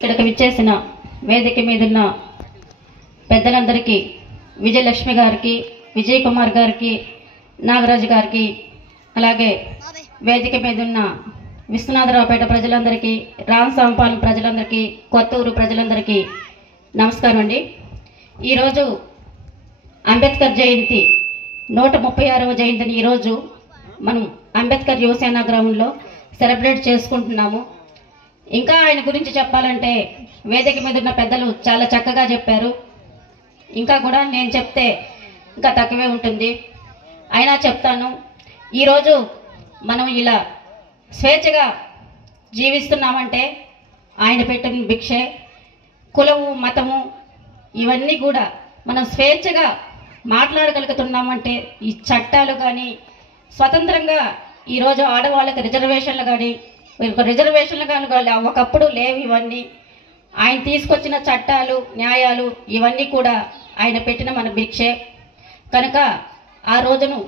ఇక్కడికి విచ్చేసిన వేదిక మీదున్న పెద్దలందరికీ, విజయలక్ష్మి గారికి, విజయ్ కుమార్ గారికి, నాగరాజు గారికి, అలాగే వేదిక మీదున్న విశ్వనాథరావుపేట ప్రజలందరికీ, రామసాంపాలెం ప్రజలందరికీ, కొత్తూరు ప్రజలందరికీ నమస్కారం అండి. ఈరోజు అంబేద్కర్ జయంతి 136వ జయంతిని ఈరోజు మనం అంబేద్కర్ యువసేన గ్రామంలో సెలబ్రేట్ చేసుకుంటున్నాము. ఇంకా ఆయన గురించి చెప్పాలంటే వేదిక మీద ఉన్న పెద్దలు చాలా చక్కగా చెప్పారు. ఇంకా కూడా నేను చెప్తే ఇంకా తక్కువే ఉంటుంది, అయినా చెప్తాను. ఈరోజు మనం ఇలా స్వేచ్ఛగా జీవిస్తున్నామంటే ఆయన పెట్టిన భిక్షే. కులము, మతము ఇవన్నీ కూడా మనం స్వేచ్ఛగా మాట్లాడగలుగుతున్నామంటే ఈ చట్టాలు కానీ, స్వతంత్రంగా ఈరోజు ఆడవాళ్ళకి రిజర్వేషన్లు కానీ ఒకప్పుడు లేవు. ఇవన్నీ ఆయన తీసుకొచ్చిన చట్టాలు, న్యాయాలు ఇవన్నీ కూడా ఆయన పెట్టిన మన భిక్షే. కనుక ఆ రోజును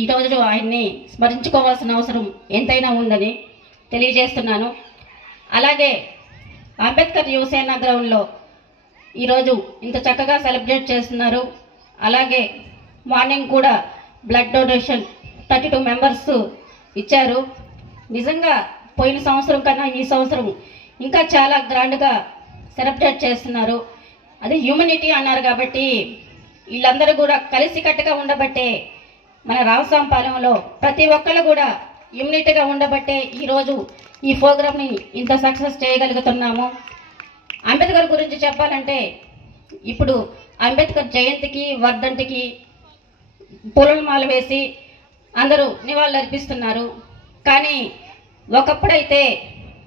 ఈరోజు ఆయన్ని స్మరించుకోవాల్సిన అవసరం ఎంతైనా ఉందని తెలియజేస్తున్నాను. అలాగే అంబేద్కర్ యువసేన గ్రౌండ్లో ఈరోజు ఇంత చక్కగా సెలబ్రేట్ చేస్తున్నారు. అలాగే మార్నింగ్ కూడా బ్లడ్ డొనేషన్ 32 మెంబర్స్ ఇచ్చారు. నిజంగా పోయిన సంవత్సరం కన్నా ఈ సంవత్సరం ఇంకా చాలా గ్రాండ్గా సెలబ్రేట్ చేస్తున్నారు. అది హ్యూమనిటీ అన్నారు కాబట్టి వీళ్ళందరూ కూడా కలిసికట్టుగా ఉండబట్టే, మన రామసాంపాలెంలో ప్రతి ఒక్కళ్ళు కూడా యూనిటీగా ఉండబట్టే ఈరోజు ఈ ప్రోగ్రామ్ని ఇంత సక్సెస్ చేయగలుగుతున్నాము. అంబేద్కర్ గురించి చెప్పాలంటే ఇప్పుడు అంబేద్కర్ జయంతికి, వర్ధంతికి పూలమాల వేసి అందరూ నివాళులర్పిస్తున్నారు. కానీ ఒకప్పుడైతే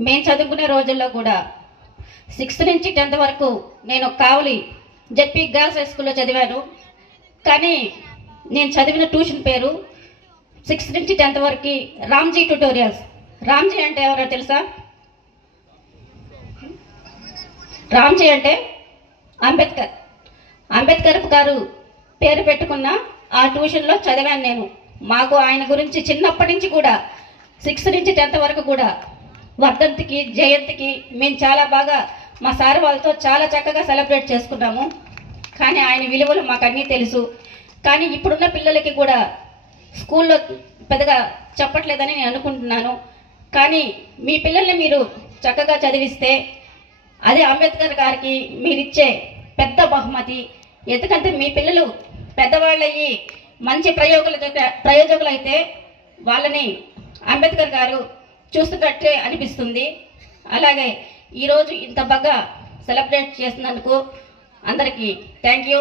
మేము చదువుకునే రోజుల్లో కూడా 6th నుంచి 10th వరకు నేను కావలి జెడ్పీ గర్ల్స్ హై స్కూల్లో చదివాను. కానీ నేను చదివిన ట్యూషన్ పేరు 6th నుంచి 10th వరకు రామ్జీ ట్యూటోరియల్స్. రామ్జీ అంటే ఎవరో తెలుసా? రామ్జీ అంటే అంబేద్కర్ గారు పేరు పెట్టుకున్న ఆ ట్యూషన్లో చదివాను నేను. మాకు ఆయన గురించి చిన్నప్పటి నుంచి కూడా 6th నుంచి 10th వరకు కూడా వర్ధంతికి, జయంతికి మేము చాలా బాగా మా సార్ వాళ్ళతో చాలా చక్కగా సెలబ్రేట్ చేసుకున్నాము. కానీ ఆయన విలువలు మాకు అన్నీ తెలుసు. కానీ ఇప్పుడున్న పిల్లలకి కూడా స్కూల్లో పెద్దగా చెప్పట్లేదని నేను అనుకుంటున్నాను. కానీ మీ పిల్లల్ని మీరు చక్కగా చదివిస్తే అదే అంబేద్కర్ గారికి మీరిచ్చే పెద్ద బహుమతి. ఎందుకంటే మీ పిల్లలు పెద్దవాళ్ళయ్యి మంచి ప్రయోజకులు అయితే వాళ్ళని అంబేద్కర్ గారు చూస్తున్నట్లే అనిపిస్తుంది. అలాగే ఈరోజు ఇంత బాగా సెలబ్రేట్ చేసినందుకు అందరికీ థ్యాంక్ యూ.